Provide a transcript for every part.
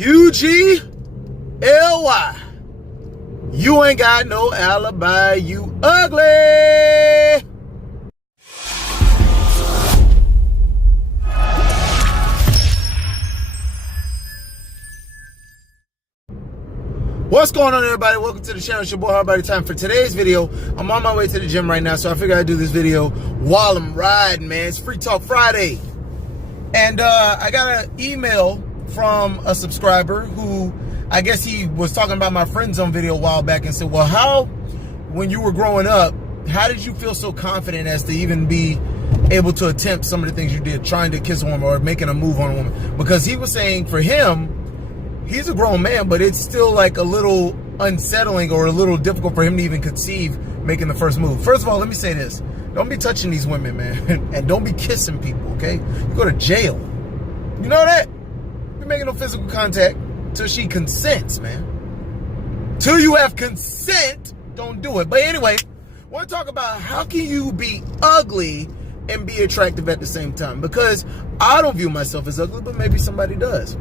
UGLY. You ain't got no alibi, you ugly. What's going on, everybody? Welcome to the channel. It's your boy Hardbody Time. For today's video, I'm on my way to the gym right now, so I figured I'd do this video while I'm riding, man. It's Free Talk Friday. And I got an email from a subscriber who, I guess he was talking about my friend zone video a while back and said, well, how, when you were growing up, how did you feel so confident as to even be able to attempt some of the things you did, trying to kiss a woman or making a move on a woman? Because he was saying for him, he's a grown man, but it's still like a little unsettling or a little difficult for him to even conceive making the first move. First of all, let me say this. Don't be touching these women, man. And don't be kissing people, okay? You go to jail. You know that? You're making no physical contact till she consents, man. Till you have consent, don't do it. But anyway, I want to talk about how can you be ugly and be attractive at the same time? Because I don't view myself as ugly, but maybe somebody does.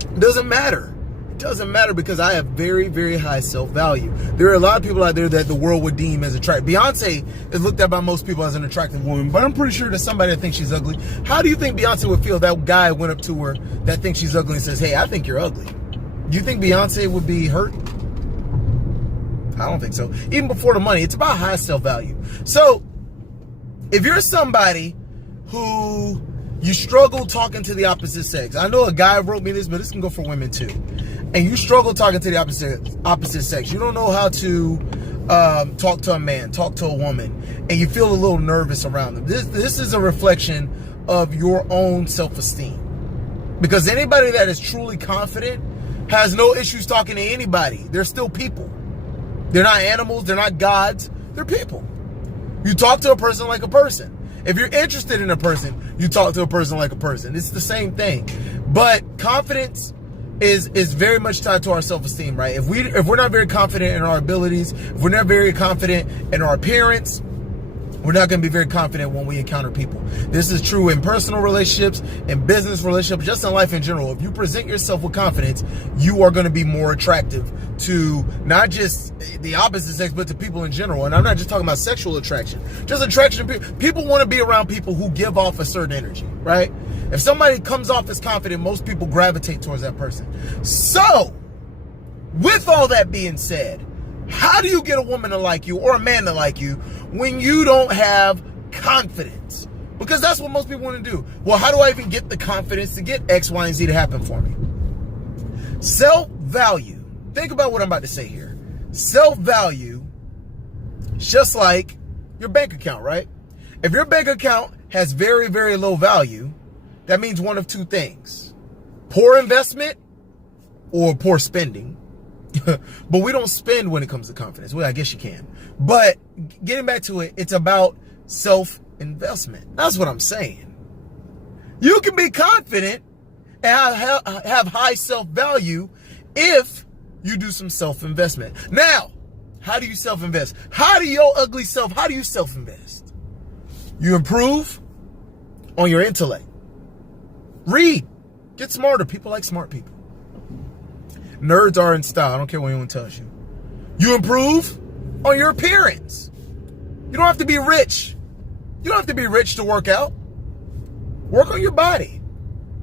It doesn't matter. It doesn't matter because I have very, very high self-value. There are a lot of people out there that the world would deem as attractive. Beyonce is looked at by most people as an attractive woman, but I'm pretty sure there's somebody that thinks she's ugly. How do you think Beyonce would feel if that guy went up to her that thinks she's ugly and says, hey, I think you're ugly? Do you think Beyonce would be hurt? I don't think so. Even before the money, it's about high self-value. So if you're somebody who you struggle talking to the opposite sex. I know a guy wrote me this, but this can go for women too. And you struggle talking to the opposite sex. You don't know how to talk to a man, talk to a woman, and you feel a little nervous around them. This is a reflection of your own self-esteem. Because anybody that is truly confident has no issues talking to anybody. They're still people. They're not animals. They're not gods. They're people. You talk to a person like a person. If you're interested in a person, you talk to a person like a person. It's the same thing. But confidence is very much tied to our self-esteem, right? If we're not very confident in our abilities, if we're not very confident in our appearance, we're not going to be very confident when we encounter people. This is true in personal relationships, in business relationships, just in life in general. If you present yourself with confidence, you are going to be more attractive to not just the opposite sex, but to people in general. And I'm not just talking about sexual attraction, just attraction to people. People want to be around people who give off a certain energy, right? If somebody comes off as confident, most people gravitate towards that person. So, with all that being said, how do you get a woman to like you or a man to like you when you don't have confidence? Because that's what most people want to do. Well, how do I even get the confidence to get X, Y, and Z to happen for me? Self-value. Think about what I'm about to say here. Self-value is just like your bank account, right? If your bank account has very, very low value, that means one of two things. Poor investment or poor spending. But we don't spend when it comes to confidence. Well, I guess you can. But getting back to it, it's about self-investment. That's what I'm saying. You can be confident and have high self-value if you do some self-investment. Now, how do you self-invest? How do your ugly self, how do you self-invest? You improve on your intellect. Read. Get smarter. People like smart people. Nerds are in style. I don't care what anyone tells you. You improve on your appearance. You don't have to be rich. You don't have to be rich to work out. Work on your body.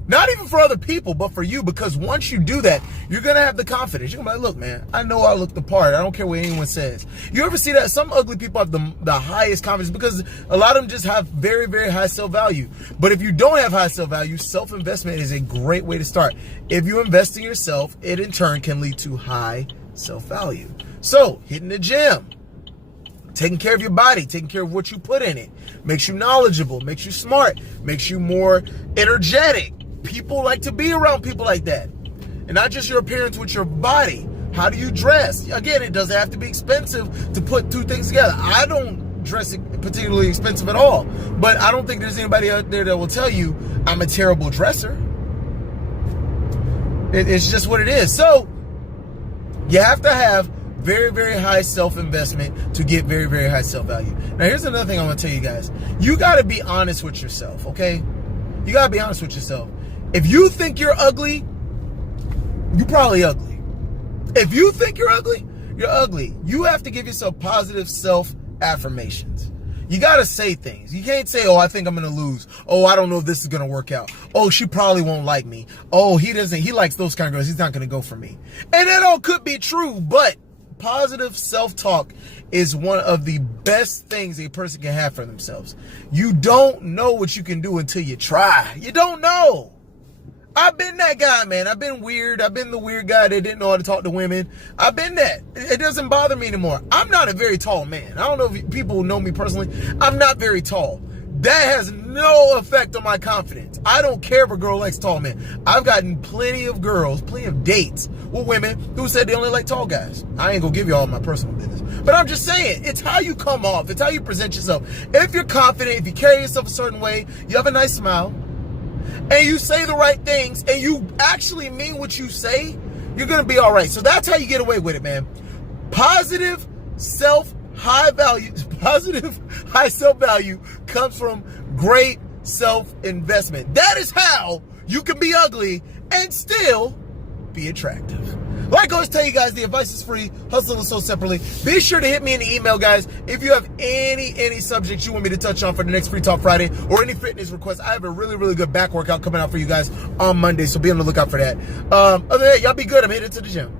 Not even for other people, but for you. Because once you do that, you're going to have the confidence. You're going to be like, look, man, I know I look the part. I don't care what anyone says. You ever see that? Some ugly people have the highest confidence because a lot of them just have very, very high self-value. But if you don't have high self-value, self-investment is a great way to start. If you invest in yourself, it in turn can lead to high self-value. So, hitting the gym, taking care of your body, taking care of what you put in it, makes you knowledgeable, makes you smart, makes you more energetic. People like to be around people like that. And not just your appearance with your body. How do you dress? Again, it doesn't have to be expensive to put two things together. I don't dress particularly expensive at all. But I don't think there's anybody out there that will tell you I'm a terrible dresser. It's just what it is. So, you have to have very, very high self-investment to get very, very high self-value. Now, here's another thing I want to tell you guys. You got to be honest with yourself, okay? You got to be honest with yourself. If you think you're ugly, you're probably ugly. If you think you're ugly, you're ugly. You have to give yourself positive self-affirmations. You got to say things. You can't say, oh, I think I'm going to lose. Oh, I don't know if this is going to work out. Oh, she probably won't like me. Oh, he likes those kind of girls. He's not going to go for me. And that all could be true, but positive self-talk is one of the best things a person can have for themselves. You don't know what you can do until you try. You don't know. I've been that guy, man. I've been weird. I've been the weird guy that didn't know how to talk to women. I've been that. It doesn't bother me anymore. I'm not a very tall man. I don't know if people know me personally. I'm not very tall. That has no effect on my confidence. I don't care if a girl likes tall men. I've gotten plenty of girls, plenty of dates with women who said they only like tall guys. I ain't gonna give you all my personal business. But I'm just saying, it's how you come off. It's how you present yourself. If you're confident, if you carry yourself a certain way, you have a nice smile, and you say the right things, and you actually mean what you say, you're going to be all right. So that's how you get away with it, man. Positive high self-value comes from great self-investment. That is how you can be ugly and still be attractive. Like I always tell you guys, the advice is free. Hustle and so separately. Be sure to hit me in the email, guys. If you have any subjects you want me to touch on for the next Free Talk Friday or any fitness requests, I have a really, really good back workout coming out for you guys on Monday. So be on the lookout for that. Other than that, y'all be good. I'm headed to the gym.